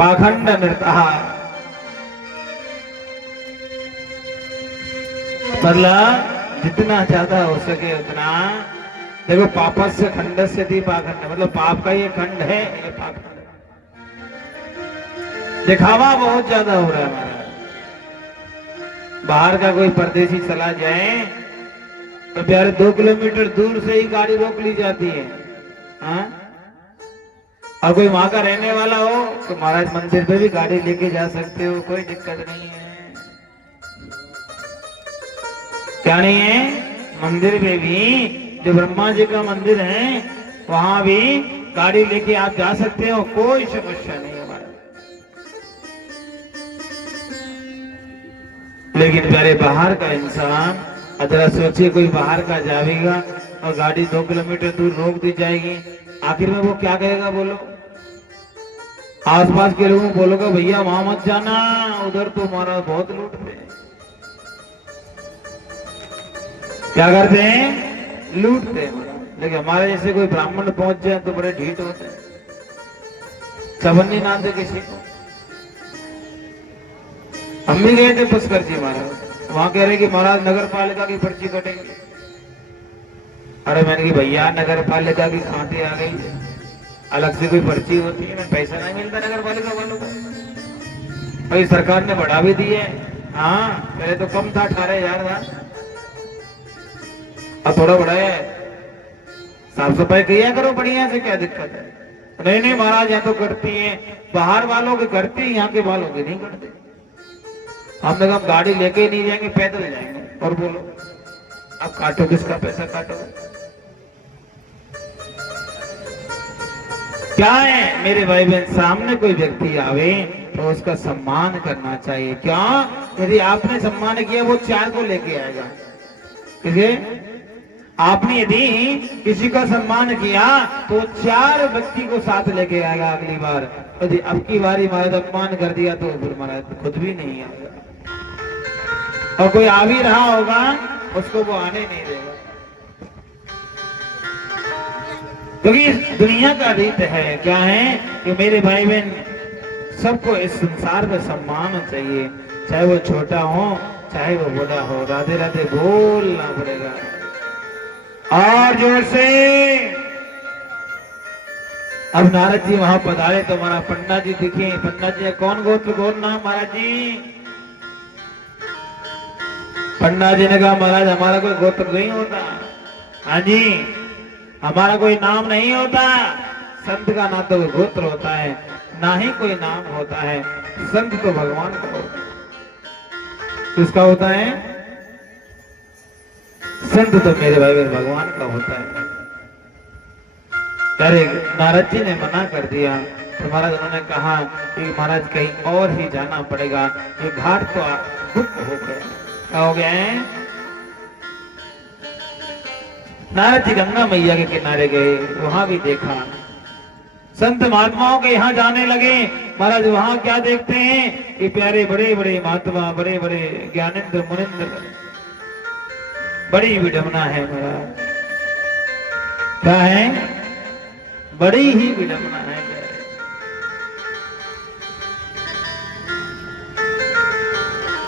पाखंड नृत्य, मतलब जितना ज्यादा हो सके उतना। देखो पापस्य खंडस्य थी पाखंड, मतलब पाप का ये खंड है, ये पाखंड। दिखावा बहुत ज्यादा हो रहा है हमारा। बाहर का कोई परदेशी चला जाए तो प्यारे 2 किलोमीटर दूर से ही गाड़ी रोक ली जाती है। हाँ? और कोई वहां का रहने वाला हो तो महाराज मंदिर पे भी गाड़ी लेके जा सकते हो, कोई दिक्कत नहीं है। क्या नहीं है? मंदिर में भी, जो ब्रह्मा जी का मंदिर है वहां भी गाड़ी लेके आप जा सकते हो, कोई समस्या नहीं है हमारा। लेकिन प्यारे बाहर का इंसान, जरा सोचिए कोई बाहर का जाएगा और गाड़ी 2 किलोमीटर दूर रोक दी जाएगी, आखिर में वो क्या कहेगा बोलो? आसपास के लोगों को बोलोगा भैया वहां मत जाना, उधर तो हमारा बहुत लूटते हैं। क्या करते हैं? लूटते हैं। लेकिन हमारे जैसे कोई ब्राह्मण पहुंच जाए तो बड़े ढीठ होते हैं, चवन्नी ना दे किसी को। हम भी गए थे पुष्कर जी महाराज, वहां कह रहे कि महाराज नगर पालिका की पर्ची कटेगी। अरे मैंने कि भैया नगर पालिका की खाते आ गई, अलग से कोई पर्ची होती है ना, पैसा नहीं मिलता नगर पालिका वालों को। भाई सरकार ने बढ़ा भी दी है। हाँ पहले तो कम था, 18,000 था, अब थोड़ा बढ़ाया है। साफ सफाई किया करो बढ़िया से, क्या दिक्कत है? नहीं नहीं महाराज यहाँ तो करती है, बाहर वालों के करती है, यहाँ के वालों के नहीं करते। हमने कहा गाड़ी लेके ही नहीं जाएंगे, पैदल जाएंगे। और बोलो अब काटो किसका पैसा काटो? क्या है मेरे भाई बहन, सामने कोई व्यक्ति आवे तो उसका सम्मान करना चाहिए। क्या? यदि आपने सम्मान किया वो 4 को लेके आएगा। ठीक है? आपने यदि किसी का सम्मान किया तो 4 व्यक्ति को साथ लेके आएगा अगली बार। यदि अब की बारी महाराज अपमान कर दिया तो फिर महाराज खुद भी नहीं आएगा, और कोई आ भी रहा होगा उसको वो आने नहीं देगा। क्योंकि इस दुनिया का रीत है, क्या है कि मेरे भाई बहन सबको इस संसार में सम्मान चाहिए, चाहे वो छोटा हो चाहे वो बड़ा हो। राधे राधे बोलना पड़ेगा और जोर से। अब नारद जी वहां पधारे तो हमारा पन्ना जी दिखे। पन्ना जी कौन गोत्र कौन नाम महाराज जी? पन्ना जी ने कहा महाराज हमारा कोई गोत्र नहीं होता। हाँ जी, हमारा कोई नाम नहीं होता। संत का ना तो गोत्र होता है ना ही कोई नाम होता है, संत तो भगवान का होता है। किसका होता है? संत तो मेरे भाई भगवान का होता है। अरे नारद जी ने मना कर दिया तो महाराज उन्होंने कहा कि महाराज कहीं और ही जाना पड़ेगा, ये घाट तो बुक हो गया। क्या हो गया है? नारद जी गंगा मैया के किनारे गए, वहां भी देखा संत महात्माओं के यहाँ जाने लगे। महाराज वहां क्या देखते हैं कि प्यारे बड़े बड़े महात्मा, बड़े बड़े ज्ञानेंद्र मुनिंद्र, बड़ी विडंबना है महाराज। क्या है? बड़ी ही विडंबना है।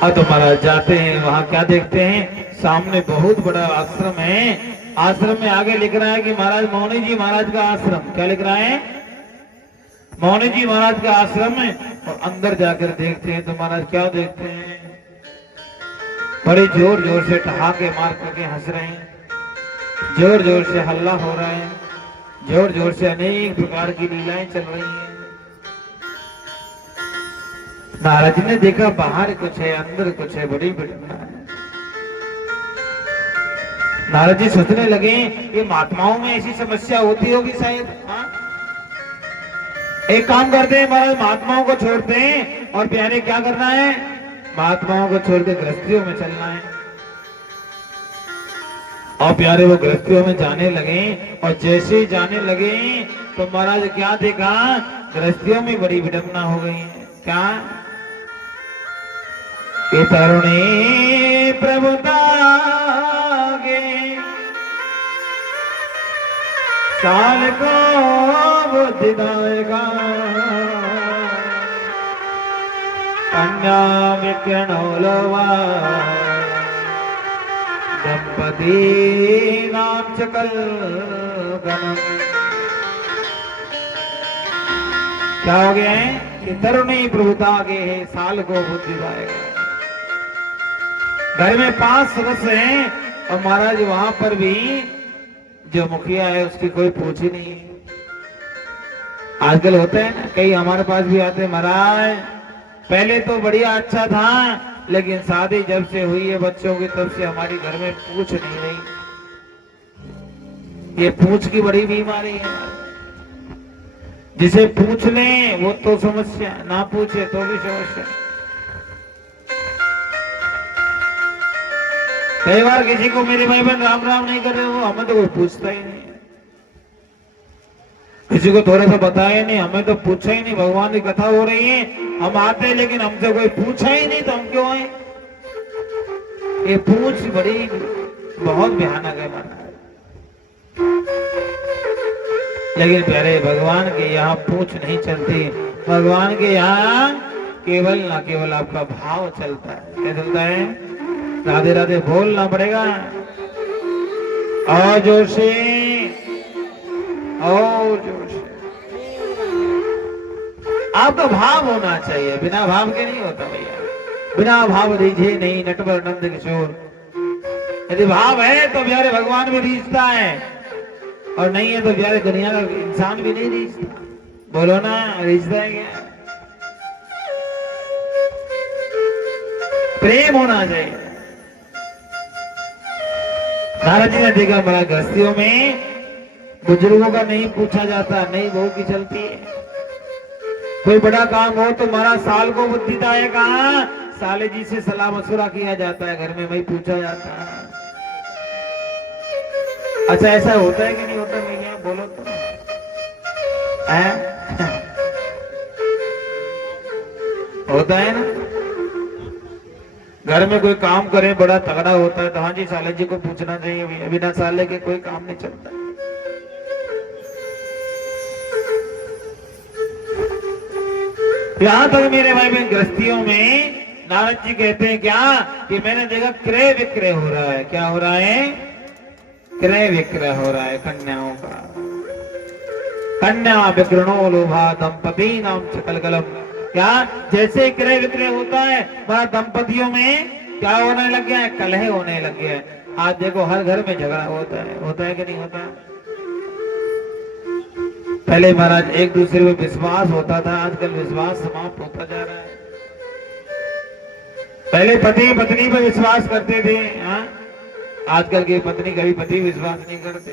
अब तो महाराज जाते हैं, वहां क्या देखते हैं? सामने बहुत बड़ा आश्रम है। आश्रम में आगे लिख रहा है कि महाराज मौनी जी महाराज का आश्रम। क्या लिख रहा है? मौनी जी महाराज का आश्रम है। और अंदर जाकर देखते हैं तो महाराज क्या देखते हैं? बड़े जोर जोर से ठहाके मार करके हंस रहे हैं, जोर जोर से हल्ला हो रहा है, जोर जोर से अनेक प्रकार की लीलाएं चल रही हैं। नारद जी ने देखा बाहर कुछ है अंदर कुछ है, बड़ी विडंबना है। नारद जी सोचने लगे ये महात्माओं में ऐसी समस्या होती होगी शायद। हाँ? एक काम करते हैं महाराज, महात्माओं को छोड़ते हैं और प्यारे क्या करना है? महात्माओं को छोड़ के गृहस्थियों में चलना है। और प्यारे वो गृहस्थियों में जाने लगे और जैसे ही जाने लगे तो महाराज क्या देखा? गृहस्थियों में बड़ी विडंबना हो गई। क्या? ये तरुणी प्रभुता साल को बुद्धि दाएगा, कन्या विकृणोलवा दंपती नाम चकल गणम। क्या हो गया है कि तरुणी प्रभुता आगे है, साल को बुद्धि पाएगा। घर में 5 सदस्य हैं और महाराज वहां पर भी जो मुखिया है उसकी कोई पूछ ही नहीं है। आजकल होता है ना, कई हमारे पास भी आते हैं, महाराज पहले तो बढ़िया अच्छा था, लेकिन शादी जब से हुई है बच्चों की तब से हमारी घर में पूछ नहीं रही। ये पूछ की बड़ी बीमारी है। जिसे पूछ ले वो तो समस्या, ना पूछे तो भी समस्या। कई बार किसी को मेरे भाई बहन राम राम नहीं कर रहे हो, हमें तो कोई पूछता ही नहीं, किसी को थोड़ा सा बताया नहीं, हमें तो पूछा ही नहीं। भगवान की कथा हो रही है, हम आते हैं लेकिन हमसे कोई पूछा ही नहीं, तो हम क्यों आए? ये पूछ बड़ी बहुत भयानक है महाराज। लेकिन प्यारे भगवान के यहाँ पूछ नहीं चलती, भगवान के यहाँ केवल ना केवल आपका भाव चलता है। क्या चलता है? राधे राधे बोलना पड़ेगा और जोर से, और जोर से। आपका भाव होना चाहिए, बिना भाव के नहीं होता भैया। बिना भाव रीझे नहीं नटवर नंद किशोर। यदि भाव है तो प्यारे भगवान भी रीझता है, और नहीं है तो प्यारे दुनिया का इंसान भी नहीं रीझता। बोलो ना, रीझता है क्या? प्रेम होना चाहिए। नारद जी ने देखा बड़ा गृहस्थियों में बुजुर्गों का नहीं पूछा जाता, नहीं बहू की चलती है। कोई बड़ा काम हो तो महाराज साल को बुद्धिदायक कहा, साले जी से सलाह मशुरा किया जाता है, घर में वही पूछा जाता है। अच्छा ऐसा होता है कि नहीं होता? भैया बोलो तो होता है ना। घर में कोई काम करे बड़ा तगड़ा होता है तो हाँ जी साले जी को पूछना चाहिए भैया, बिना साले के कोई काम नहीं चलता। यहां तक मेरे भाई बहन गृहस्थियों में नारद जी कहते हैं क्या कि मैंने देखा क्रय विक्रय हो रहा है। क्या हो रहा है? क्रय विक्रय हो रहा है कन्याओं का। कन्या विक्रणो लोभा दंपति नाम सकलकलम। क्या जैसे क्रय विक्रय होता है वह दंपतियों में क्या होने लग गया है? कलह होने लग गया है। आज देखो हर घर में झगड़ा होता है कि नहीं होता? पहले महाराज एक दूसरे में विश्वास होता था, आजकल विश्वास समाप्त होता जा रहा है। पहले पति पत्नी पर विश्वास करते थे, हाँ? आजकल की पत्नी कभी पति विश्वास नहीं करते।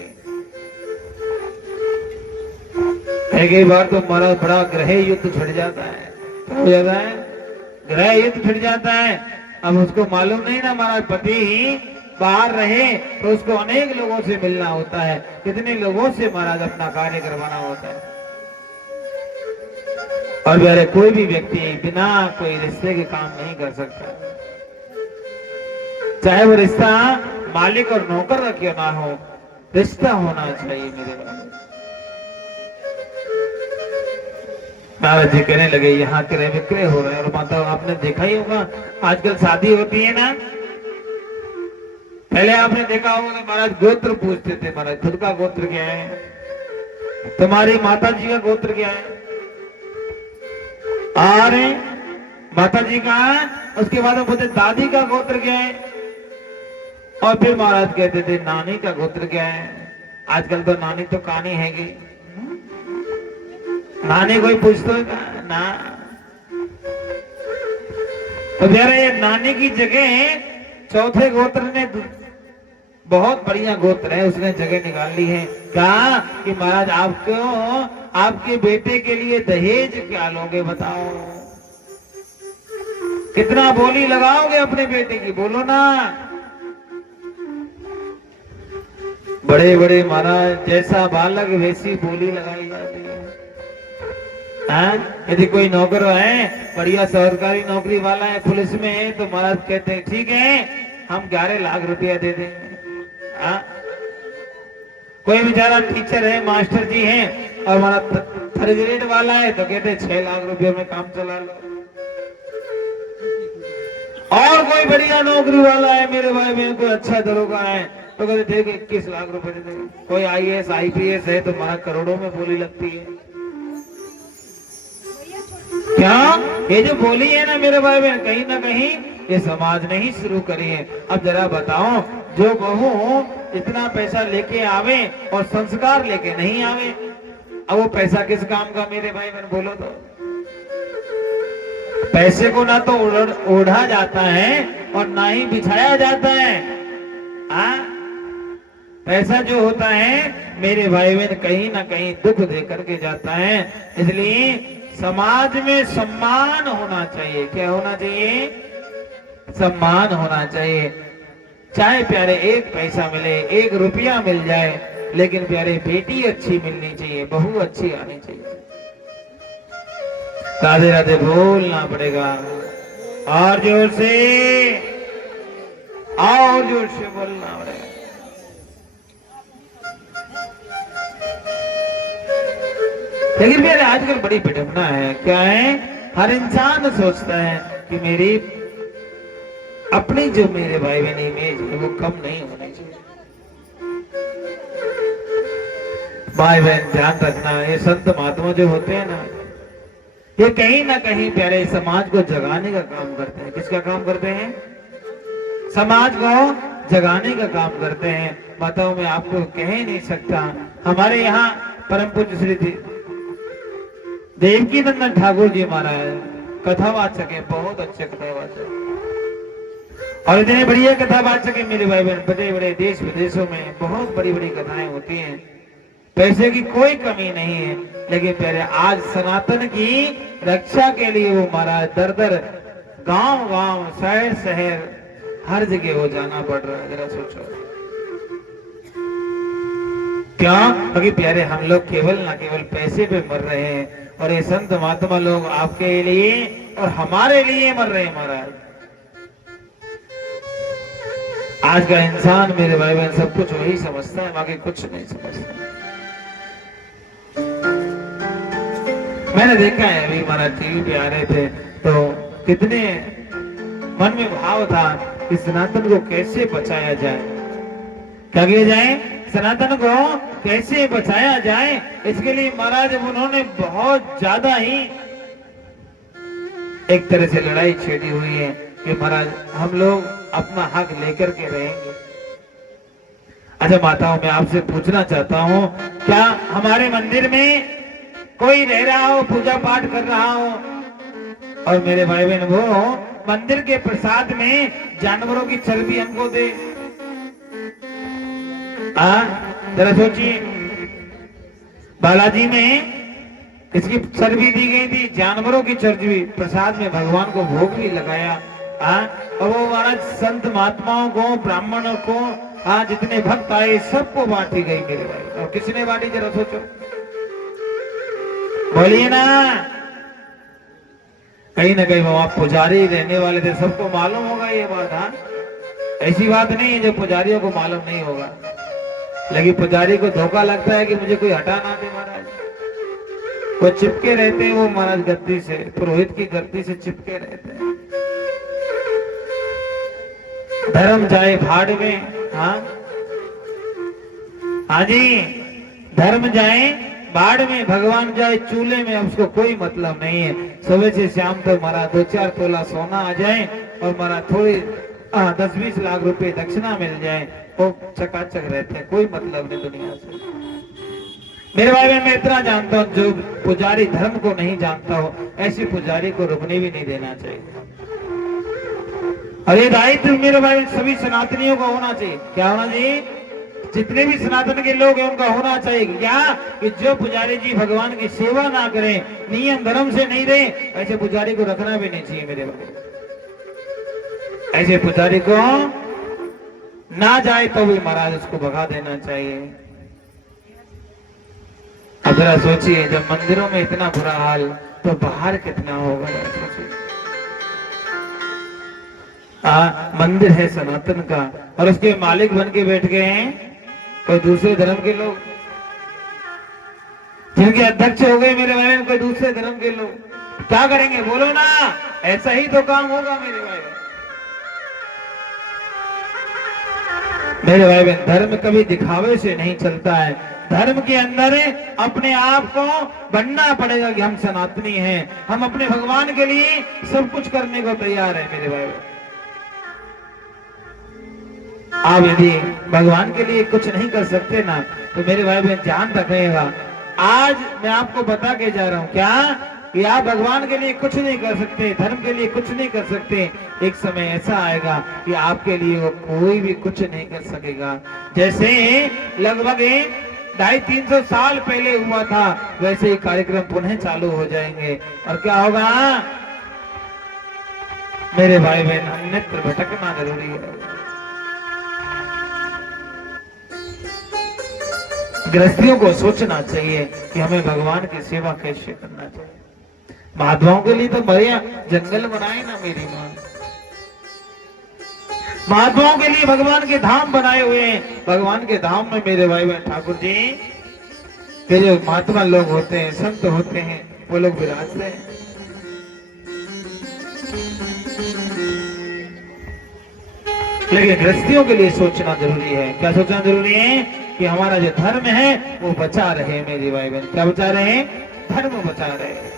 कई बार तो महाराज बड़ा ग्रह युद्ध छिड़ जाता है। हो जाता है ग्रह युद्ध छिड़ जाता है। अब उसको मालूम नहीं ना महाराज पति ही बाहर रहे तो उसको अनेक लोगों से मिलना होता है, कितने लोगों से महाराज अपना कार्य करवाना होता है। और प्यारे कोई भी व्यक्ति बिना कोई रिश्ते के काम नहीं कर सकता, चाहे वो रिश्ता मालिक और नौकर का क्यों ना हो, रिश्ता होना चाहिए मेरे भाई। नारद जी कहने लगे यहाँ क्रय विक्रय हो रहे हैं। और माता आपने देखा ही होगा आजकल शादी होती है ना, पहले आपने देखा होगा तो महाराज गोत्र पूछते थे, महाराज खुद का गोत्र क्या है, तुम्हारी माता जी का गोत्र क्या है, और माता जी का, उसके बाद बोलते दादी का गोत्र क्या है, और फिर महाराज कहते थे नानी का गोत्र क्या है। आजकल तो नानी तो कहानी है कि नानी कोई पूछता ना। तो जरा ये नानी की जगह चौथे गोत्र ने, बहुत बढ़िया गोत्र है, उसने जगह निकाल ली है। कहा कि महाराज आपको आपके बेटे के लिए दहेज क्या लोगे बताओ, कितना बोली लगाओगे अपने बेटे की, बोलो ना। बड़े बड़े महाराज जैसा बालक वैसी बोली लगाई जाती है। यदि कोई नौकर है बढ़िया सरकारी नौकरी वाला है, पुलिस में है, तो महाराज कहते हैं ठीक है हम 11 लाख रुपया दे देंगे। कोई बेचारा टीचर है, मास्टर जी हैं और हमारा थर्ड ग्रेड वाला है तो कहते हैं 6 लाख रुपये में काम चला लो। और कोई बढ़िया नौकरी वाला है मेरे भाई बहन, कोई अच्छा दरोगा है तो कहते देख 21 लाख रुपए दे देंगे। कोई IAS IPS है तो मारा करोड़ों में बोली लगती है। क्या ये जो बोली है ना मेरे भाई बहन, कहीं ना कहीं ये समाज ने ही शुरू करी है। अब जरा बताओ, जो बहू इतना पैसा लेके आवे और संस्कार लेके नहीं आवे, अब वो पैसा किस काम का मेरे भाई बहन बोलो तो? पैसे को ना तो ओढ़ा जाता है और ना ही बिछाया जाता है। पैसा जो होता है मेरे भाई बहन कहीं ना कहीं दुख दे करके जाता है। इसलिए समाज में सम्मान होना चाहिए। क्या होना चाहिए? सम्मान होना चाहिए। चाहे प्यारे 1 पैसा मिले, 1 रुपया मिल जाए, लेकिन प्यारे बेटी अच्छी मिलनी चाहिए, बहू अच्छी आनी चाहिए। राधे राधे बोलना पड़ेगा और जोर से, और जोर से बोलना पड़ेगा। लेकिन मेरे आजकल बड़ी विडंबना है। क्या है? हर इंसान सोचता है कि मेरी अपनी जो मेरे भाई बहन इमेज है वो कम नहीं होनी चाहिए। भाई बहन ध्यान रखना, ये संत महात्मा जो होते हैं ना, ये कहीं ना कहीं प्यारे समाज को जगाने का काम करते हैं। किसका काम करते हैं? समाज को जगाने का काम करते हैं। माताओं में आपको कह ही नहीं सकता। हमारे यहाँ परम पूज्य श्री देवकी नंदन ठाकुर जी महाराज कथावाचक है, बहुत अच्छे कथावाचक, और इतने बढ़िया कथावाचक है मेरे भाई बहन। बड़े बड़े देश विदेशों में बहुत बड़ी बड़ी कथाएं होती हैं, पैसे की कोई कमी नहीं है। लेकिन प्यारे आज सनातन की रक्षा के लिए वो महाराज दर दर गांव गांव शहर शहर हर जगह वो जाना पड़ रहा है। जरा सोचो क्या? क्योंकि प्यारे हम लोग केवल ना केवल पैसे पे मर रहे हैं, और ये संत महात्मा लोग आपके लिए और हमारे लिए मर रहे हैं महाराज। आज का इंसान मेरे भाई बहन सब कुछ वही समझता है, बाकी कुछ नहीं समझता। मैंने देखा है अभी महाराज टीवी पे आ रहे थे तो कितने मन में भाव था कि सनातन को कैसे बचाया जाए, क्या किया जाए, सनातन को कैसे बचाया जाए। इसके लिए महाराज उन्होंने बहुत ज्यादा ही एक तरह से लड़ाई छेड़ी हुई है कि महाराज हम लोग अपना हक लेकर के रहेंगे। अच्छा माताओं, मैं आपसे पूछना चाहता हूँ, क्या हमारे मंदिर में कोई रह रहा हो, पूजा पाठ कर रहा हो, और मेरे भाई बहन वो मंदिर के प्रसाद में जानवरों की चर्बी हमको दे? जरा सोचिए, बालाजी में किसकी चर्बी दी गई थी? जानवरों की चर्बी प्रसाद में भगवान को भोग भी लगाया। और वो महाराज संत महात्माओं को, ब्राह्मणों को, जितने भक्त आए सबको बांटी गई मेरे भाई। और किसने बांटी? जरा सोचो, बोलिए ना। कहीं ना कहीं वहां पुजारी रहने वाले थे, सबको मालूम होगा ये बात। ऐसी बात नहीं है जो पुजारियों को मालूम नहीं होगा, लेकिन पुजारी को धोखा लगता है कि मुझे कोई हटा ना दे महाराज। वो चिपके रहते हैं, वो महाराज गद्दी से, पुरोहित की गद्दी से चिपके रहते हैं। धर्म जाए भाड़ में, हाँ जी, धर्म जाए बाढ़ में, भगवान जाए चूल्हे में, उसको कोई मतलब नहीं है। सुबह से शाम तक महाराज 2-4 तोला सोना आ जाए और महाराज थोड़ी 10-20 लाख रुपए दक्षिणा मिल जाए, वो चकाचक रहते हैं, कोई मतलब नहीं दुनिया से। मेरे भाई मैं इतना जानता हूँ, जो पुजारी धर्म को नहीं जानता हो ऐसे पुजारी को रुकने भी नहीं देना चाहिए। और ये दायित्व मेरे भाई सभी सनातनियों का होना चाहिए। क्या होना चाहिए? जितने भी सनातन के लोग हैं उनका होना चाहिए क्या, कि जो पुजारी जी भगवान की सेवा ना करें, नियम धर्म से नहीं रहे, ऐसे पुजारी को रखना भी नहीं चाहिए मेरे भाई। ऐसे पुजारी को ना जाए तो भी महाराज उसको भगा देना चाहिए। अब जरा सोचिए, जब मंदिरों में इतना बुरा हाल तो बाहर कितना होगा। मंदिर है सनातन का और उसके मालिक बन के बैठ गए हैं कोई दूसरे धर्म के लोग, जिनके अध्यक्ष हो गए मेरे भाई कोई दूसरे धर्म के लोग। क्या करेंगे बोलो ना? ऐसा ही तो काम होगा मेरे भाई। मेरे भाई बहन, धर्म कभी दिखावे से नहीं चलता है। धर्म के अंदर अपने आप को बनना पड़ेगा कि हम सनातनी हैं, हम अपने भगवान के लिए सब कुछ करने को तैयार है। मेरे भाई बहन, आप यदि भगवान के लिए कुछ नहीं कर सकते ना, तो मेरे भाई बहन ध्यान रखिएगा, आज मैं आपको बता के जा रहा हूं क्या कि आप भगवान के लिए कुछ नहीं कर सकते, धर्म के लिए कुछ नहीं कर सकते। एक समय ऐसा आएगा कि आपके लिए वो कोई भी कुछ नहीं कर सकेगा। जैसे लगभग 250-300 साल पहले हुआ था, वैसे ही कार्यक्रम पुनः चालू हो जाएंगे। और क्या होगा मेरे भाई बहन, अन्यत्र भटकना जरूरी है। गृहस्थियों को सोचना चाहिए कि हमें भगवान की सेवा कैसे करना चाहिए। महात्माओं के लिए तो बढ़िया जंगल बनाए ना मेरी माँ, महात्माओं के लिए भगवान के धाम बनाए हुए हैं। भगवान के धाम में मेरे भाई बहन ठाकुर जी के जो महात्मा लोग होते हैं, संत होते हैं, वो लोग विराजते हैं। लेकिन गृहस्थियों के लिए सोचना जरूरी है। क्या सोचना जरूरी है कि हमारा जो धर्म है वो बचा रहे। मेरी भाई बहन, क्या बचा रहे? धर्म बचा रहे।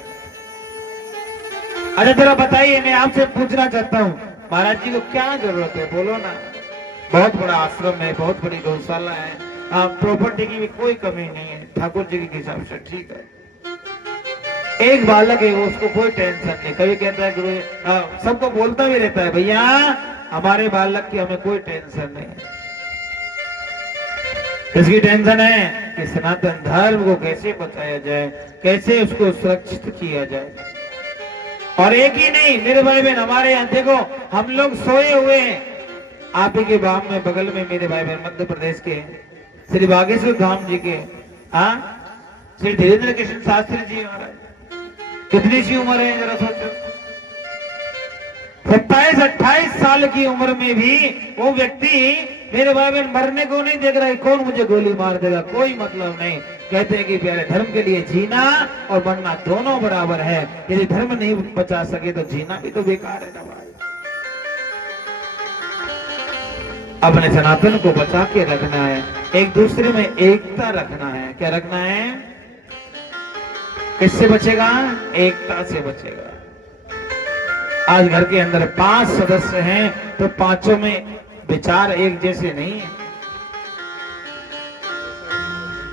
अच्छा जरा बताइए, मैं आपसे पूछना चाहता हूँ, महाराज जी को क्या जरूरत है? बोलो ना। बहुत बड़ा आश्रम है, बहुत बड़ी गौशाला है, प्रॉपर्टी की भी कोई कमी नहीं है ठाकुर जी के हिसाब से, ठीक है। एक बालक है, वो उसको कोई टेंशन नहीं। कभी कहता है गुरु, सबको बोलता भी रहता है, भैया हमारे बालक की हमें कोई टेंशन नहीं है। किसकी टेंशन है? कि सनातन धर्म को कैसे बचाया जाए, कैसे उसको सुरक्षित किया जाए। और एक ही नहीं मेरे भाई बहन, हमारे यहाँ देखो हम लोग सोए हुए हैं आप ही के बाम में, बगल में मेरे भाई बहन, मध्य प्रदेश के श्री बागेश्वर धाम जी के श्री धीरेन्द्र कृष्ण शास्त्री जी महाराज। कितनी सी उम्र है जरा सोचो, 27-28 साल की उम्र में भी वो व्यक्ति मेरे भाई बहन मरने को नहीं देख रहा है, कौन मुझे गोली मार देगा, कोई मतलब नहीं। कहते हैं कि प्यारे धर्म के लिए जीना और मरना दोनों बराबर है। यदि धर्म नहीं बचा सके तो जीना भी तो बेकार है ना भाई। अपने सनातन को बचा के रखना है, एक दूसरे में एकता रखना है। क्या रखना है? किससे बचेगा? एकता से बचेगा। आज घर के अंदर 5 सदस्य हैं तो पांचों में विचार एक जैसे नहीं है।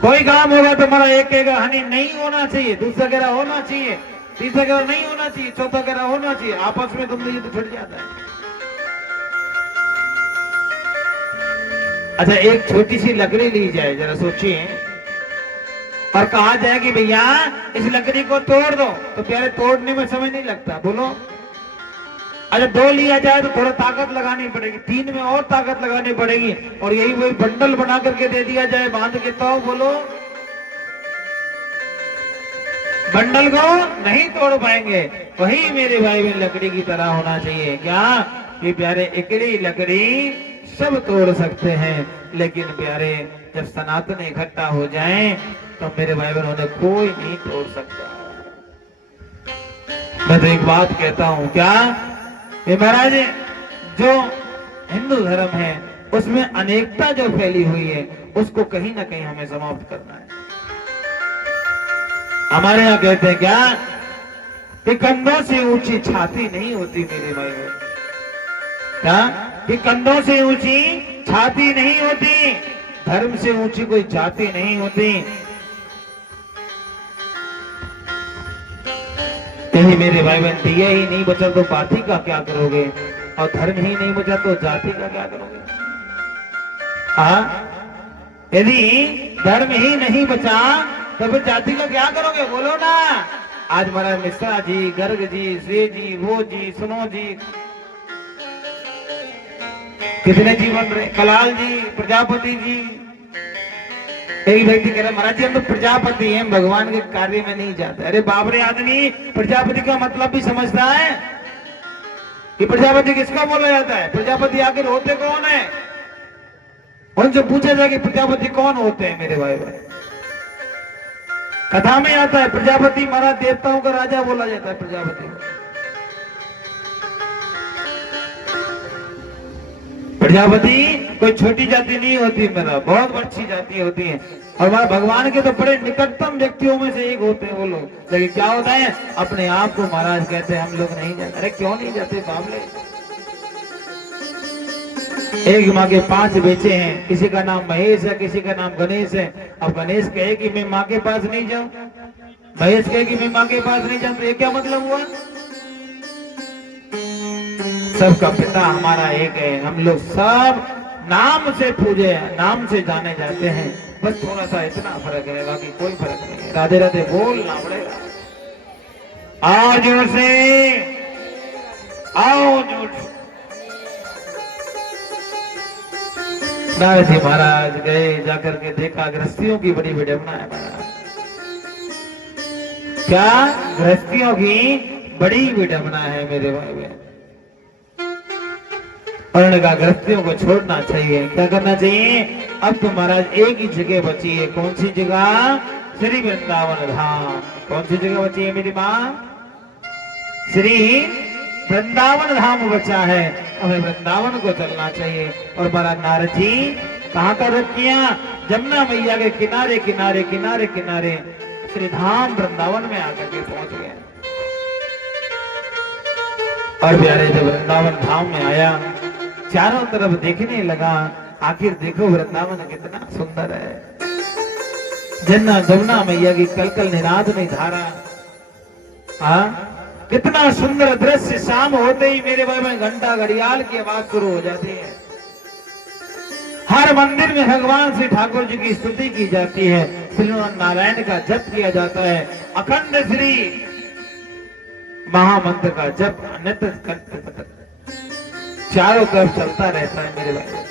कोई काम होगा तो हमारा एक कहेगा हनी नहीं होना चाहिए, दूसरा कह रहा होना चाहिए, तीसरा कह रहा नहीं होना चाहिए, चौथा कह रहा होना चाहिए। आपस में तुम ये तो छुट जाता है। अच्छा एक छोटी सी लकड़ी ली जाए, जरा सोचिए, और कहा जाए कि भैया इस लकड़ी को तोड़ दो, तो प्यारे तोड़ने में समय नहीं लगता, बोलो। अच्छा 2 लिया जाए तो थोड़ा ताकत लगानी पड़ेगी, 3 में और ताकत लगानी पड़ेगी, और यही वही बंडल बना करके दे दिया जाए बांध के, तो बोलो बंडल को नहीं तोड़ पाएंगे। वही मेरे भाई बहन लकड़ी की तरह होना चाहिए। क्या कि प्यारे एकड़ी लकड़ी सब तोड़ सकते हैं, लेकिन प्यारे जब सनातन इकट्ठा हो जाएं तो मेरे भाई बहन उन्हें कोई नहीं तोड़ सकता। मैं तो एक बात कहता हूं, क्या ये महाराज जो हिंदू धर्म है उसमें अनेकता जो फैली हुई है उसको कहीं ना कहीं हमें समाप्त करना है। हमारे यहाँ कहते हैं क्या कि कंधों से ऊंची छाती नहीं होती मेरे भाई बहन। क्या कि कंधों से ऊंची छाती नहीं होती, धर्म से ऊंची कोई जाति नहीं होती। यही मेरे भाई बहन, दिया ही नहीं बचा तो बाती का क्या करोगे, और धर्म ही नहीं बचा तो जाति का क्या करोगे? यदि धर्म ही नहीं बचा तो फिर जाति का क्या करोगे, बोलो ना। आज महाराज मिश्रा जी, गर्ग जी, श्री जी, वो जी, सुनो जी, कितने जी बन रहे, कलाल जी, प्रजापति जी। एक व्यक्ति कह रहा महाराज जी हम तो प्रजापति हैं, भगवान के कार्य में नहीं जाते। अरे बाबरे आदमी, प्रजापति का मतलब भी समझता है कि प्रजापति किसका बोला जाता है? प्रजापति आखिर होते कौन है? उनसे पूछा जाए कि प्रजापति कौन होते हैं मेरे भाई भाई। कथा में आता है प्रजापति महाराज देवताओं का राजा बोला जाता है प्रजापति को। प्रजापति कोई छोटी जाति नहीं होती, मेरा बहुत अच्छी जाति होती है। और हमारे भगवान के तो बड़े निकटतम व्यक्तियों में से एक होते हैं वो लोग। लेकिन क्या होता है, अपने आप को महाराज कहते हैं हम लोग नहीं जाते। अरे क्यों नहीं जाते बाबले? एक माँ के 5 बेटे हैं, किसी का नाम महेश है, किसी का नाम गणेश है। अब गणेश कहे कि मैं माँ के पास नहीं जाऊं, महेश कहे कि मैं माँ के पास नहीं जाऊं, तो ये क्या मतलब हुआ? सबका पिता हमारा एक है, हम लोग सब नाम से पूजे, नाम से जाने जाते हैं। बस थोड़ा सा इतना फर्क है, बाकी कोई फर्क नहीं है। राधे राधे बोलना पड़ेगा। आओ जोर से, आओ जोर से। नारद जी महाराज गए, जाकर के देखा गृहस्थियों की बड़ी विडंबना है महाराज। क्या गृहस्थियों की बड़ी विडंबना है मेरे भाई बहन। उन्होंने कहा गृहस्थियों को छोड़ना चाहिए। क्या करना चाहिए? अब तो महाराज एक ही जगह बची है। कौन सी जगह? श्री वृंदावन धाम। कौन सी जगह बची है मेरी माँ? श्री वृंदावन धाम बचा है। हमें वृंदावन को चलना चाहिए। और महाराज नारद जी कहाँ का रख किया? जमुना मैया के किनारे किनारे किनारे किनारे श्री धाम वृंदावन में आकर के पहुंच गए। और प्यारे जब वृंदावन धाम में आया, चारों तरफ देखने लगा। आखिर देखो वृंदावन कितना सुंदर है। जन्ना जमुना मैया की कलकल निनाद में धारा। हाँ, कितना सुंदर दृश्य। शाम होते ही मेरे भाई में घंटा घड़ियाल की आवाज शुरू हो जाती है। हर मंदिर में भगवान श्री ठाकुर जी की स्तुति की जाती है। श्री नारायण का जप किया जाता है। अखंड श्री महामंत्र का जप नित्य चारों तरफ चलता रहता है मेरे भाई।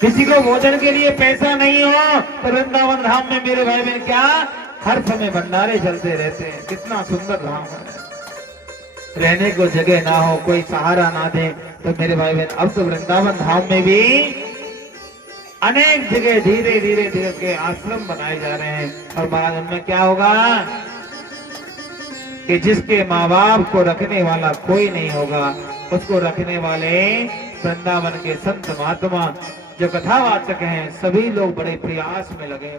किसी को भोजन के लिए पैसा नहीं हो तो वृंदावन धाम में मेरे भाई में क्या हर समय भंडारे चलते रहते हैं। कितना सुंदर धाम है। रहने को जगह ना हो, कोई सहारा ना दे, तो मेरे भाई बहन अब तो वृंदावन धाम में भी अनेक जगह धीरे धीरे धीरे के आश्रम बनाए जा रहे हैं। और महाराज उनमें क्या होगा कि जिसके माँ बाप को रखने वाला कोई नहीं होगा, उसको रखने वाले वृंदावन के संत महात्मा जो कथावाचक हैं, सभी लोग बड़े प्रयास में लगे हैं।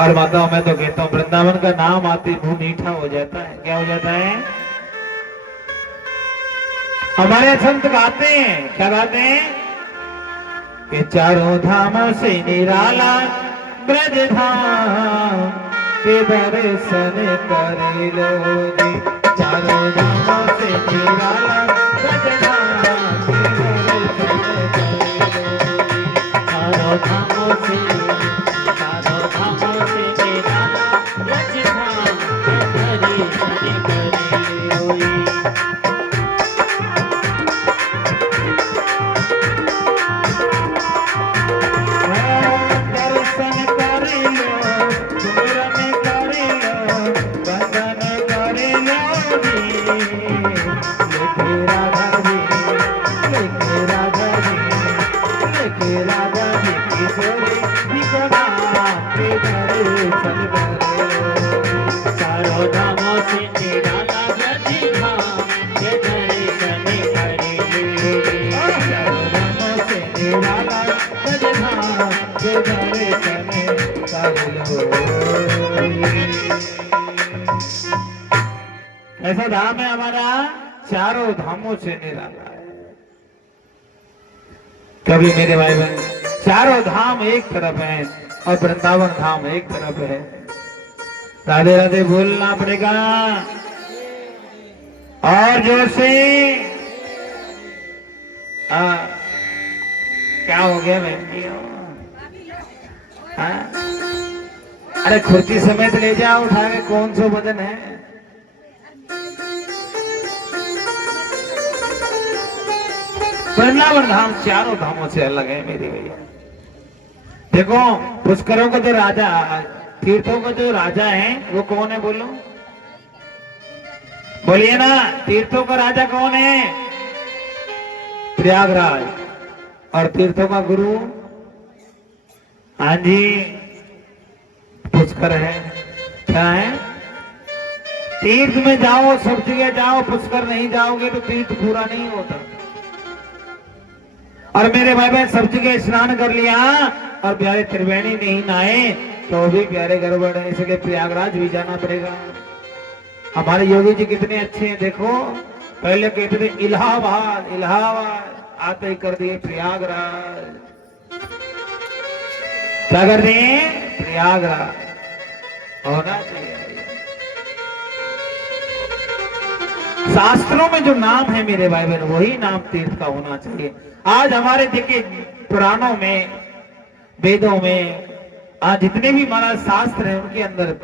और माताओं मैं तो कहता हूँ वृंदावन का नाम आते मुंह मीठा हो जाता है। क्या हो जाता है? हमारे संत गाते हैं, क्या गाते हैं कि चारों धामों से निराला ब्रज धाम के दर्शन कर लो जी। चारों धामों से निराला ब्रज धाम के दर्शन कर लो। चारों धामों से ऐसा धाम है हमारा, चारों धामों से निराला है। कभी मेरे भाई बहन चारों धाम एक तरफ है और वृंदावन धाम एक तरफ है। राधे राधे बोलना पड़ेगा और जोर से। क्या हो गया बहन? अरे खुर्ची समेत ले जाओ उठा के। कौन सा वजन है? वृंदावन धाम चारों धामों से अलग है मेरे भैया। देखो पुष्करों का जो राजा, तीर्थों का जो राजा है वो कौन है? बोलो बोलिए ना, तीर्थों का राजा कौन है? प्रयागराज। और तीर्थों का गुरु? हाँ जी पुष्कर है। क्या है? तीर्थ में जाओ, सब जगह जाओ, पुष्कर नहीं जाओगे तो तीर्थ पूरा नहीं होता। और मेरे भाई बहन सब जगह स्नान कर लिया और प्यारे त्रिवेणी नहीं नहाए तो भी प्यारे गड़बड़ है, इसलिए प्रयागराज भी जाना पड़ेगा। हमारे योगी जी कितने अच्छे हैं, देखो पहले कहते थे इलाहाबाद इलाहाबाद, आते ही कर दिए प्रयागराज। क्या कर दिए? प्रयागराज। होना चाहिए। शास्त्रों में जो नाम है मेरे भाई बहन वही नाम तीर्थ का होना चाहिए। आज हमारे देखिए पुराणों में, वेदों में, आज जितने भी हमारा शास्त्र है उनके अंदर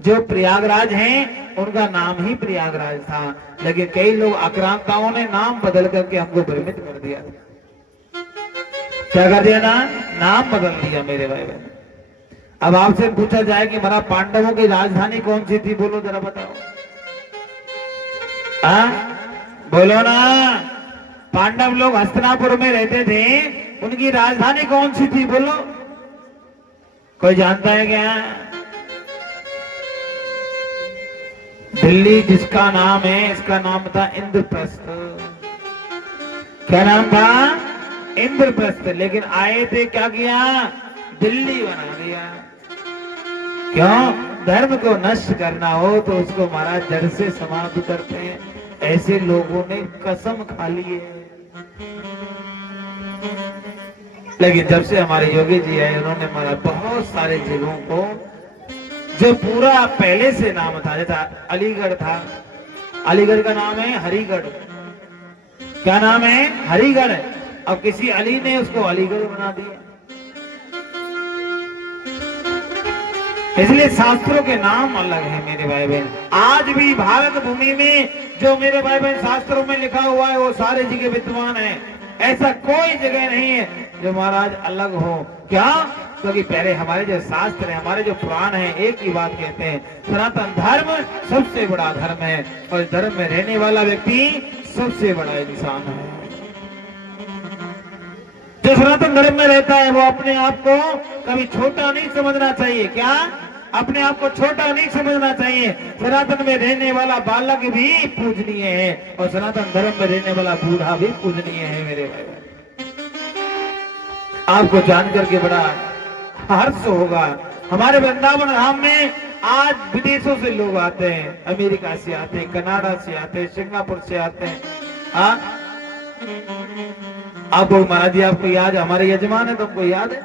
जो प्रयागराज हैं उनका नाम ही प्रयागराज था, लेकिन कई लोग आक्रांताओं ने नाम बदल करके हमको भ्रमित कर दिया। क्या कर दिया? नाम बदल दिया मेरे भाई बहन। अब आपसे पूछा जाए कि हमारा पांडवों की राजधानी कौन सी थी, बोलो जरा बताओ। बोलो ना। पांडव लोग हस्तिनापुर में रहते थे, उनकी राजधानी कौन सी थी, बोलो। कोई जानता है क्या? दिल्ली जिसका नाम है, इसका नाम था इंद्रप्रस्थ। क्या नाम था? इंद्रप्रस्थ। लेकिन आए थे, क्या किया? दिल्ली बना दिया। क्यों? धर्म को नष्ट करना हो तो उसको महाराज जड़ से समाप्त करते हैं। ऐसे लोगों ने कसम खा ली है। लेकिन जब से हमारे योगी जी आए, उन्होंने हमारा बहुत सारे जगहों को जो पूरा पहले से नाम था, जैसा अलीगढ़ था, अलीगढ़ का नाम है हरिगढ़। क्या नाम है? हरिगढ़। अब किसी अली ने उसको अलीगढ़ बना दिया। इसलिए शास्त्रों के नाम अलग है मेरे भाई बहन। आज भी भारत भूमि में जो मेरे भाई बहन शास्त्रों में लिखा हुआ है वो सारे जगह विद्यमान है। ऐसा कोई जगह नहीं है जो महाराज अलग हो। क्या? क्योंकि पहले हमारे जो शास्त्र है, हमारे जो पुराण है, एक ही बात कहते हैं, सनातन धर्म सबसे बड़ा धर्म है और धर्म में रहने वाला व्यक्ति सबसे बड़ा इंसान है। जो सनातन धर्म में रहता है वो अपने आप को कभी छोटा नहीं समझना चाहिए। क्या? अपने आप को छोटा नहीं समझना चाहिए। सनातन में रहने वाला बालक भी पूजनीय है और सनातन धर्म में रहने वाला बूढ़ा भी पूजनीय है मेरे भाई। आपको जानकर के बड़ा हर्ष होगा, हमारे वृंदावन धाम में आज विदेशों से लोग आते हैं, अमेरिका से आते हैं, कनाडा से आते हैं, सिंगापुर से आते हैं। आपको महाराज जी आपको याद है, हमारे यजमान है, तुमको याद है?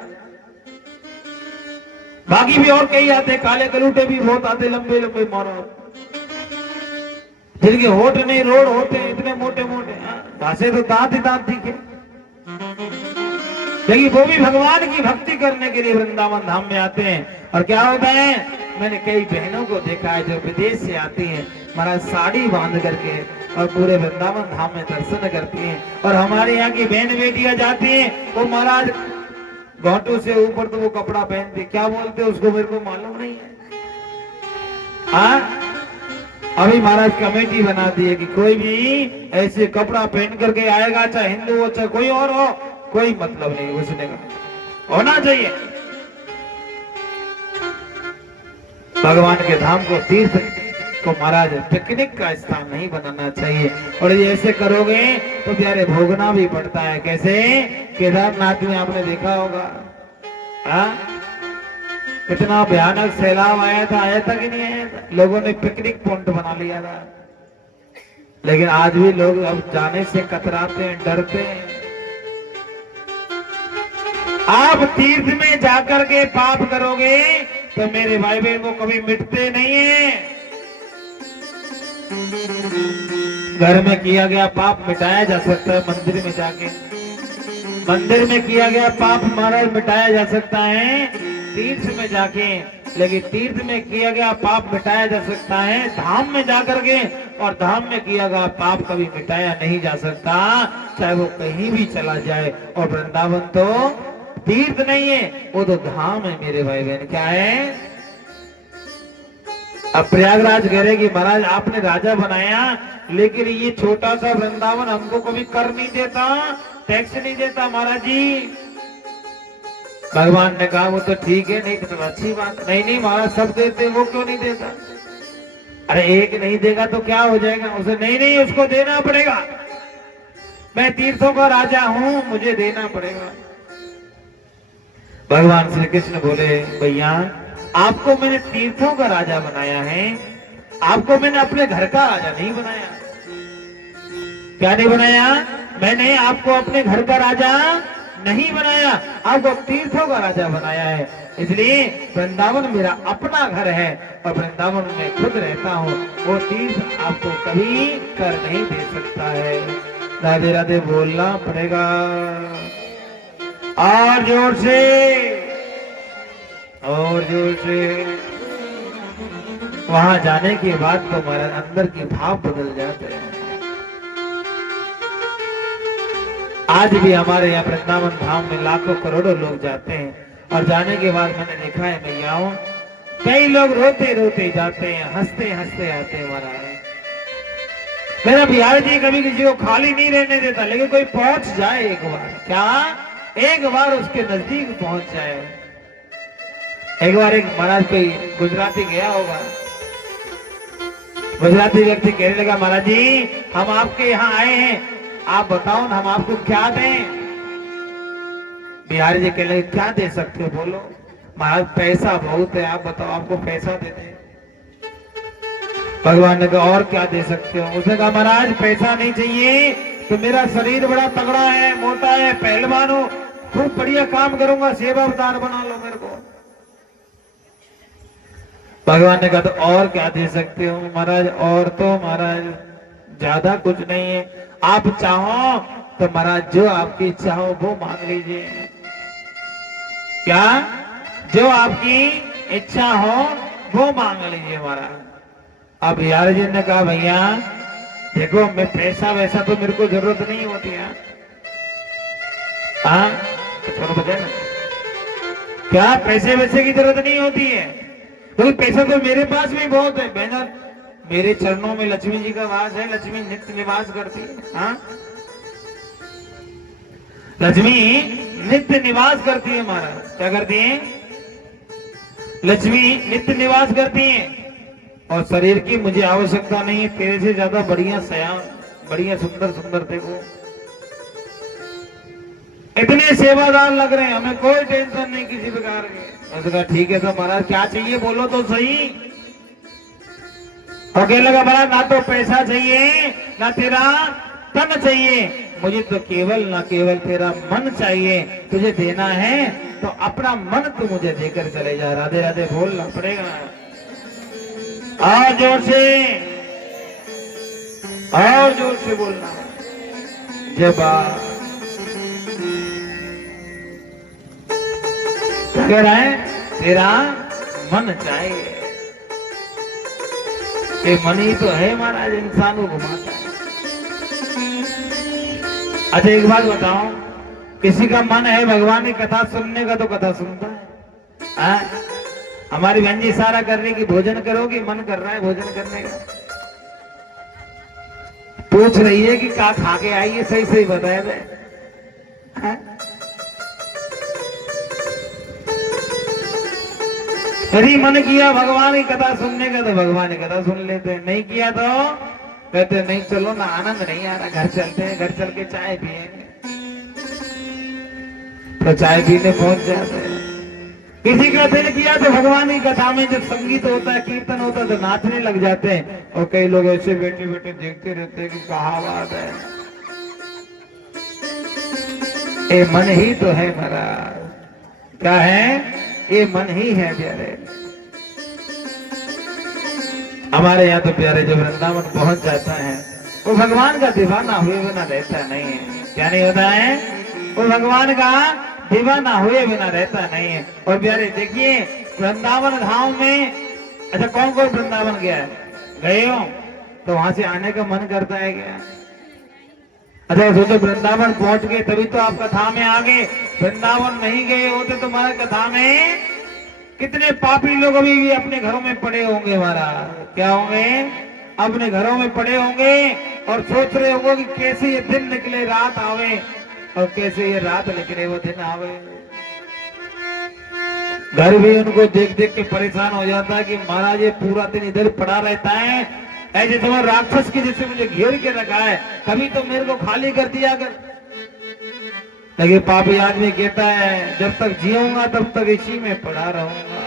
बाकी भी और कई आते हैं, काले कलूटे भी बहुत आते, लंबे लंबे मारो, जिनके होठ नहीं रोड होते हैं, इतने मोटे मोटे, भाषे तो दांत ही दांत दिखे। लेकिन वो भी भगवान की भक्ति करने के लिए वृंदावन धाम में आते हैं। और क्या होता है, मैंने कई बहनों को देखा है जो विदेश से आती हैं, महाराज साड़ी बांध करके और पूरे वृंदावन धाम में दर्शन करती हैं। और हमारे यहाँ की बहन बेटियां जाती हैं, वो महाराज घोटों से ऊपर तो वो कपड़ा पहनते, क्या बोलते उसको मेरे को मालूम नहीं है। अभी महाराज कमेटी बना दी है कि कोई भी ऐसे कपड़ा पहन करके आएगा, चाहे हिंदू हो चाहे कोई और हो, कोई मतलब नहीं घुसने का, होना चाहिए। भगवान के धाम को, तीर्थ को महाराज पिकनिक का स्थान नहीं बनाना चाहिए। और ये ऐसे करोगे तो प्यारे भोगना भी पड़ता है। कैसे? केदारनाथ में आपने देखा होगा, कितना भयानक सैलाब आया था कि नहीं आया था? लोगों ने पिकनिक पॉइंट बना लिया था। लेकिन आज भी लोग अब जाने से कतराते हैं, डरते हैं। आप तीर्थ में जाकर के पाप करोगे तो मेरे भाई बहन को कभी मिटते नहीं है। घर में किया गया पाप मिटाया जा सकता है, मंदिर में जाके, मंदिर में किया गया पाप महाराज मिटाया जा सकता है तीर्थ में जाके। लेकिन तीर्थ में किया गया पाप मिटाया जा सकता है धाम में जाकर के, और धाम में किया गया पाप कभी मिटाया नहीं जा सकता, चाहे वो कहीं भी चला जाए। और वृंदावन तो तीर्थ नहीं है, वो तो धाम है मेरे भाई बहन। क्या है? अब प्रयागराज कह रहे कि महाराज आपने राजा बनाया, लेकिन ये छोटा सा वृंदावन हमको कभी कर नहीं देता, टैक्स नहीं देता महाराज जी। भगवान ने कहा वो तो ठीक है, नहीं तो अच्छी बात नहीं। नहीं महाराज सब देते, वो क्यों नहीं देता? अरे एक नहीं देगा तो क्या हो जाएगा, उसे नहीं नहीं उसको देना पड़ेगा, मैं तीर्थों का राजा हूं, मुझे देना पड़ेगा। भगवान श्री कृष्ण बोले भैया आपको मैंने तीर्थों का राजा बनाया है, आपको मैंने अपने घर का राजा नहीं बनाया। क्या नहीं बनाया? मैंने आपको अपने घर का राजा नहीं बनाया, आपको तीर्थों का राजा बनाया है। इसलिए वृंदावन मेरा अपना घर है और वृंदावन में खुद रहता हूँ, वो तीर्थ आपको कभी कर नहीं दे सकता है। राधे राधे बोलना पड़ेगा और जोर से, और जोर से। वहां जाने के बाद तो हमारे अंदर के भाव बदल जाते हैं। आज भी हमारे यहाँ वृंदावन धाम में लाखों करोड़ों लोग जाते हैं और जाने के बाद मैंने देखा है मैयाओं, कई लोग रोते रोते जाते हैं, हंसते हंसते आते हैं। महाराज मेरा बिहार जी कभी किसी को खाली नहीं रहने देता, लेकिन कोई पहुंच जाए एक बार, क्या एक बार उसके नजदीक पहुंच जाए। एक बार एक महाराज कोई गुजराती गया होगा, गुजराती व्यक्ति कहने लगा महाराज जी हम आपके यहाँ आए हैं, आप बताओ ना हम आपको क्या दें। बिहारी जी कहने लगे क्या दे सकते हो बोलो। महाराज पैसा बहुत है, आप बताओ आपको पैसा दे दें। भगवान ने कहा और क्या दे सकते हो। उसने कहा महाराज पैसा नहीं चाहिए, तो मेरा शरीर बड़ा तगड़ा है, मोटा है, पहलवान हो, खूब बढ़िया काम करूंगा, सेवादार बना लो मेरे को। भगवान ने कहा तो और क्या दे सकते हो। महाराज और तो महाराज ज्यादा कुछ नहीं है, आप चाहो तो महाराज जो आपकी इच्छा हो वो मांग लीजिए। क्या? जो आपकी इच्छा हो वो मांग लीजिए महाराज। अब यार जी ने कहा भैया देखो मैं पैसा वैसा तो मेरे को जरूरत नहीं होती है, हाँ तो छोड़ो बता ना, क्या पैसे वैसे की जरूरत नहीं होती है, तो पैसा तो मेरे पास भी बहुत है। बहन मेरे चरणों में लक्ष्मी जी का वास है, लक्ष्मी नित्य निवास करती है। हाँ लक्ष्मी नित्य निवास करती है महाराज। क्या करती है? लक्ष्मी नित्य निवास करती है और शरीर की मुझे आवश्यकता नहीं है, तेरे से ज्यादा बढ़िया सयान, बढ़िया सुंदर सुंदर देखो, इतने सेवादार लग रहे हैं, हमें कोई टेंशन नहीं किसी प्रकार की। मैंने कहा ठीक है तो महाराज क्या चाहिए बोलो तो सही। और कहने लगा महाराज ना तो पैसा चाहिए ना तेरा तन चाहिए, मुझे तो केवल ना केवल तेरा मन चाहिए। तुझे देना है तो अपना मन तू मुझे देकर चले जा। राधे राधे बोलना पड़ेगा और जोर से, और जोर से बोलना। जब कह रहा है तेरा मन चाहिए, ये मन ही तो है महाराज इंसान को घुमाता है। अच्छा एक बात बताओ, किसी का मन है भगवान की कथा सुनने का तो कथा सुनता है। हमारी बहन जी इशारा कर रही कि भोजन करोगी, मन कर रहा है भोजन करने का, पूछ रही है कि क्या खा के आई है, सही सही बताया दे। यदि मन किया भगवान की कथा सुनने का तो भगवान की कथा सुन लेते हैं, नहीं किया तो कहते नहीं चलो ना आनंद नहीं आ रहा, घर चलते हैं, घर चल के चाय पिएंगे, तो चाय पीने पहुंच जाते हैं। किसी का दिल किया तो भगवान की कथा में जब संगीत होता है, कीर्तन होता है तो नाचने लग जाते हैं। और कई लोग ऐसे बैठे बैठे देखते रहते हैं कि कहा बात है। ये मन ही तो है महाराज। क्या है? ये मन ही है प्यारे। हमारे यहाँ तो प्यारे जब वृंदावन पहुंच जाता है वो भगवान का दीवाना हुए बिना रहता नहीं है। क्या नहीं होता है? वो भगवान का दीवाना हुए बिना रहता नहीं है। और प्यारे देखिए वृंदावन धाम में, अच्छा कौन कौन वृंदावन गया है? गए हो तो वहां से आने का मन करता है क्या? अच्छा सोचो वृंदावन पहुंच गए तभी तो आप कथा में आ गए, वृंदावन नहीं गए होते तो हमारे कथा में कितने पापी लोग अभी भी अपने घरों में पड़े होंगे। हमारा क्या होंगे? अपने घरों में पड़े होंगे और सोच रहे होंगे कि कैसे ये दिन निकले, रात आवे, और कैसे ये रात निकले वो दिन आवे। घर भी उनको देख देख के परेशान हो जाता है कि महाराज ये पूरा दिन इधर पड़ा रहता है, ऐसे समय राक्षस की जैसे मुझे घेर के रखा है, कभी तो मेरे को खाली कर दिया कर। लेकिन पापी आदमी कहता है जब तक जीऊंगा तब तक इसी में पड़ा रहूंगा।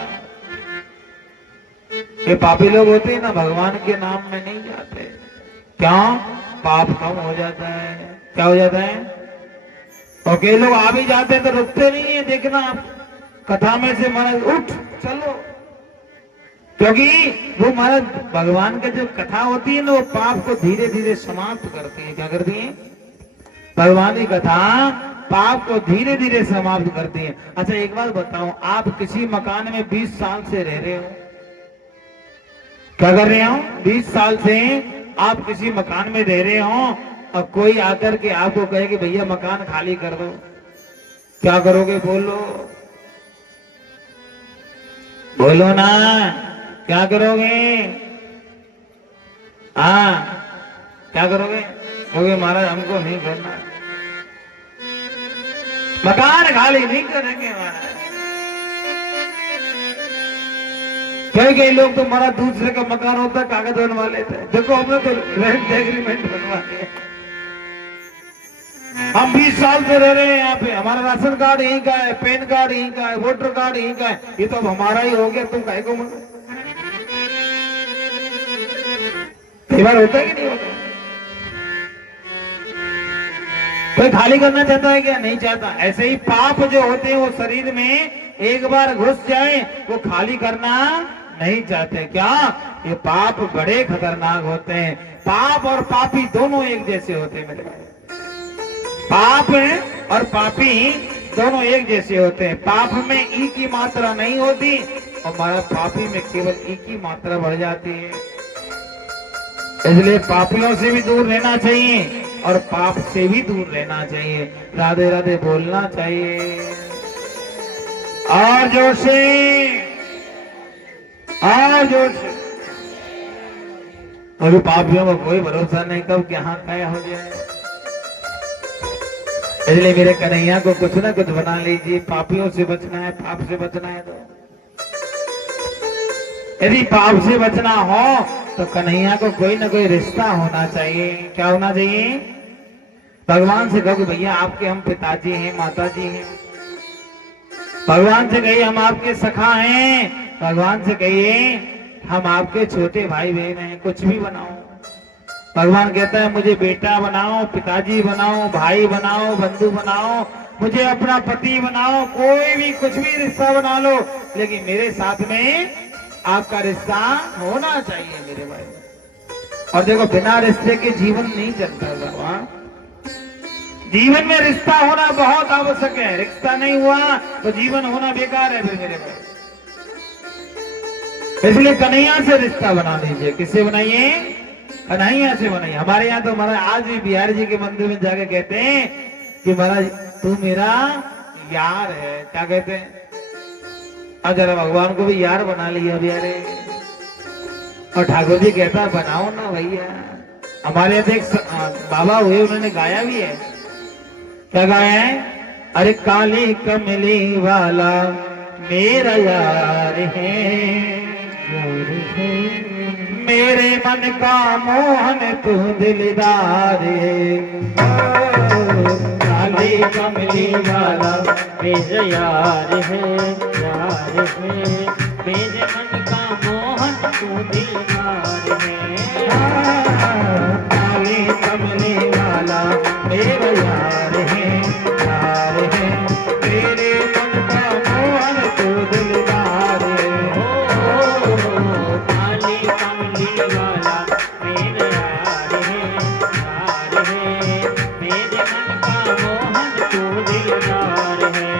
ये पापी लोग होते हैं ना, भगवान के नाम में नहीं जाते। क्यों? पाप कम हो जाता है। क्या हो जाता है? और कई लोग आ भी जाते हैं तो रुकते नहीं है। देखना आप कथा में से महाराज उठ चलो, क्योंकि वो महाराज भगवान का जो कथा होती है ना, वो पाप को धीरे धीरे समाप्त करती है। क्या करती है? भगवान की कथा पाप को धीरे धीरे समाप्त करती है। अच्छा एक बात बताओ, आप किसी मकान में 20 साल से रह रहे हो, क्या कर रहे हो? 20 साल से आप किसी मकान में रह रहे हो और कोई आकर के आपको कहे कि भैया मकान खाली कर दो, क्या करोगे? बोलो बोलो ना, क्या करोगे? हाँ क्या करोगे? कहोगे महाराज हमको नहीं करना, मकान खाली नहीं करेंगे महाराज। कई लोग तो हमारा दूसरे का मकान होता है कागज बनवा लेते हैं। देखो हमने तो रेंट एग्रीमेंट बनवा लिया, हम 20 साल से रह रहे हैं यहाँ पे, हमारा राशन कार्ड यहीं का है, पैन कार्ड यहीं का है, वोटर कार्ड यहीं का है, ये तो अब हमारा ही हो गया, तुम काहे को मानो? कई बार होता है कि नहीं होता? कोई खाली करना चाहता है क्या? नहीं चाहता। ऐसे ही पाप जो होते हैं वो शरीर में एक बार घुस जाए वो खाली करना नहीं चाहते। क्या? ये पाप बड़े खतरनाक होते हैं। पाप और पापी दोनों एक जैसे होते हैं मेरे भाई। पाप और पापी दोनों एक जैसे होते हैं। पाप में ई की मात्रा नहीं होती और हमारा पापी में केवल ई की मात्रा बढ़ जाती है। इसलिए पापियों से भी दूर रहना चाहिए और पाप से भी दूर रहना चाहिए। राधे राधे बोलना चाहिए और जोर से, और जोर से। अभी पापियों को कोई भरोसा नहीं कब क्या क्या हो जाए। इसलिए मेरे कन्हैया को कुछ ना कुछ बना लीजिए। पापियों से बचना है, पाप से बचना है। तो यदि पाप से बचना हो तो कन्हैया को कोई ना कोई रिश्ता होना चाहिए। क्या होना चाहिए? भगवान से कहो भैया आपके हम पिताजी हैं, माताजी हैं। भगवान से कहिए हम आपके सखा हैं। भगवान से कहिए हम आपके छोटे भाई बहन हैं। कुछ भी बनाओ, भगवान कहता है मुझे बेटा बनाओ, पिताजी बनाओ, भाई बनाओ, बंधु बनाओ, मुझे अपना पति बनाओ, कोई भी कुछ भी रिश्ता बना लो, लेकिन मेरे साथ में आपका रिश्ता होना चाहिए मेरे भाई। और देखो बिना रिश्ते के जीवन नहीं चलता भगवान। जीवन में रिश्ता होना बहुत आवश्यक है। रिश्ता नहीं हुआ तो जीवन होना बेकार है मेरे भाई। इसलिए कन्हैया से रिश्ता बना लीजिए। किससे बनाइए? कन्हैया से बनाइए। हमारे यहाँ तो महाराज आज भी बिहारी जी के मंदिर में जाके कहते हैं कि महाराज तू मेरा यार है। क्या कहते हैं? अब जरा भगवान को भी यार बना लिया बिहारी। और ठाकुर जी कहता बनाओ ना भैया। हमारे यहाँ एक बाबा हुए, उन्होंने गाया भी है। क्या गाया है? अरे काली कमली वाला मेरा यार है, मेरे मन का मोहन तू दिलदार है। काली कमली वाला मेरा यार है, यार है, मेरे मन का मोहन तू दिलदार है। काली कमली वाला मेरा यार है, यार है, मेरे मन का मोहन तू दिलदार है। काली कमली वाला मेरा यार है, यार है, मेरे मन का मोहन तू दिलदार है।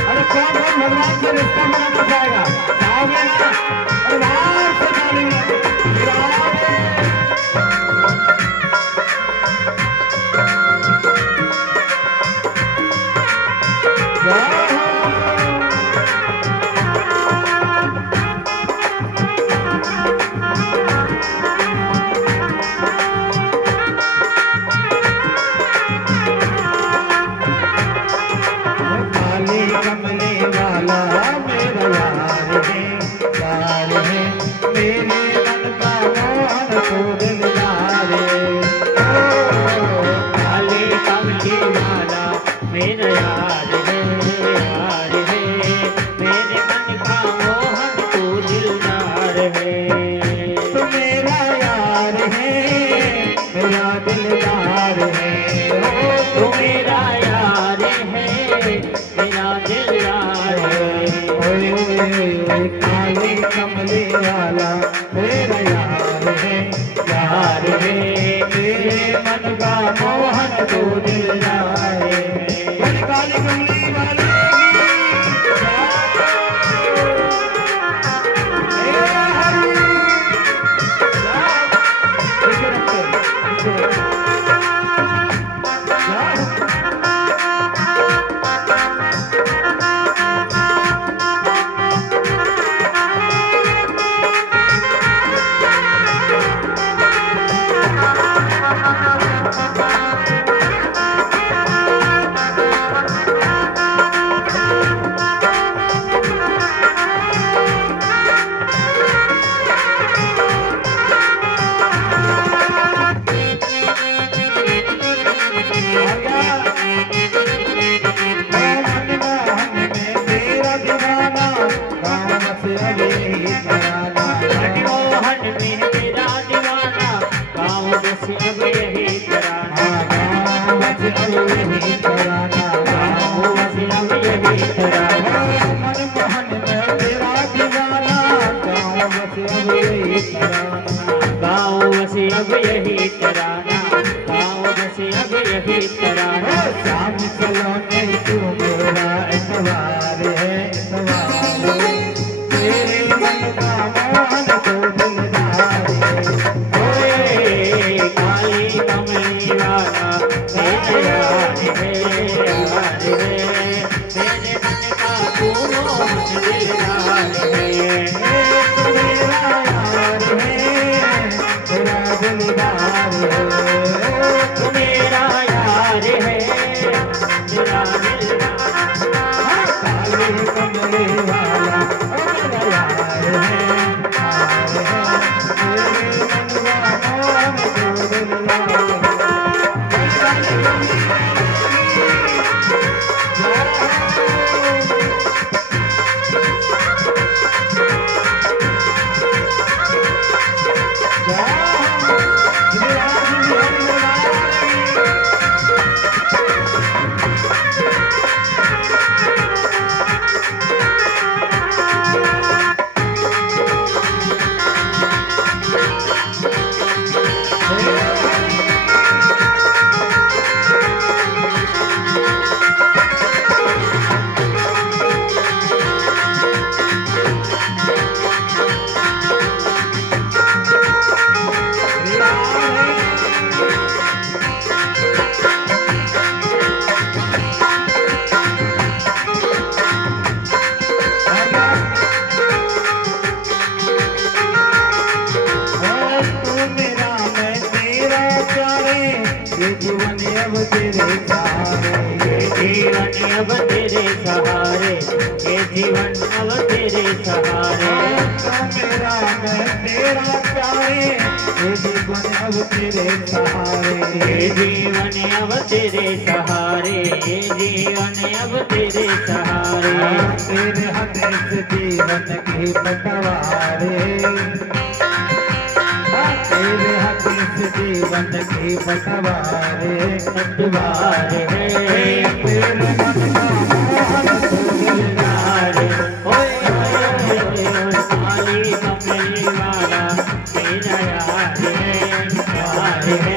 अरे कौन कौन भगवान से रिश्ता बनाना चाहेगा? चाहोगे ना? अरे बाहर से डालेंगे। काले कमले वाला मेरा यार है मेरे मन का मोहन तो दिलदार है। काले कमले वाला मेरा यार है मेरे मन का मोहन तो दिलदार है। तू मेरा यार है मेरा दिलदार है। तू मेरा यार है मेरा दिलदार है। काले कमले वाला मेरा यार है मेरे मन का मोहन तो दिलदार है। काले कमले वाले गाँव से अब यही तराना गाँव से अब यही तराना। शाम सलोने तू मेरा इतवार है तेरे मन का मोहन तो दिलदार है। काली कमली वाला मेरा यार है मेरे मन का तू मोहन दिलदार है। मेरा यार है मेरा दिलदार है। तू मेरा यार है मेरा दिलदार। काले कमले वाला मेरा यार है मेरे मन का मोहन तो दिलदार है। ये जीवन अब तेरे सहारे जीवन अब तेरे सहारे ये जीवन अब तेरे सहारे। तो मेरा मैं तेरा प्यारे ये जीवन अब तेरे सहारे ये जीवन अब तेरे सहारे ये जीवन अब तेरे सहारे। तेरे हाथ से जीवन की पटवारे तेरे हाथ से जीवन की पटवारे पटवारे तेरे मन का मोहन तो दिलदार काली कमली वाला मेरा यार है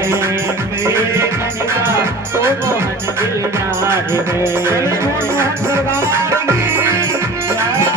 मेरे मन का तो मोहन दिलदार है।